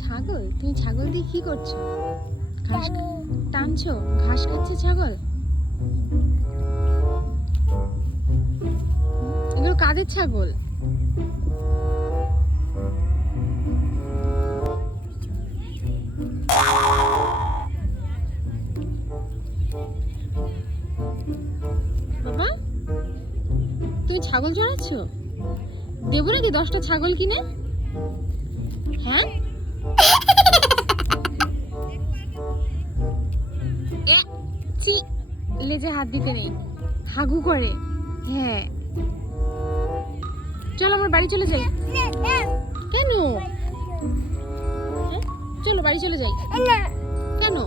ছাগল? তুমি ছাগল দিয়ে কি করছো? ঘাস টানছো? ঘাস খাচ্ছে ছাগল? এগুলো কাদের ছাগল? বাবা, তুমি ছাগল চড়াচ্ছ? দেবো নাকি 10টা ছাগল কিনে? হ্যাঁ, লেজে হাত দিতে নেই, হাগু করে। হ্যাঁ, চলো আমার বাড়ি চলে যাই। কেন? চলো বাড়ি চলে যাই। কেন?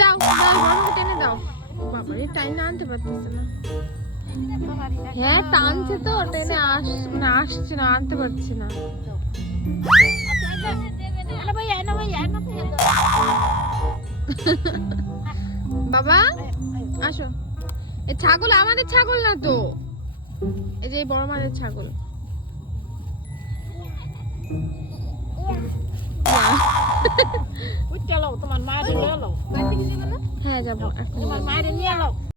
দাও দাও, গরমকে টেনে দাও। বাবারে, টাইম না আনতে পারতেছে না। হ্যাঁ, টানছে তো, টেনে আসছে না, আনতে পারছি না। বাবা আসো। এই ছাগল আমাদের ছাগল না তো, এই যে বড় মাদের ছাগল। তোমার মায়ের নিয়ে এলো। হ্যাঁ যাবো এখন। তোমার মায়ের নিয়ে এলো।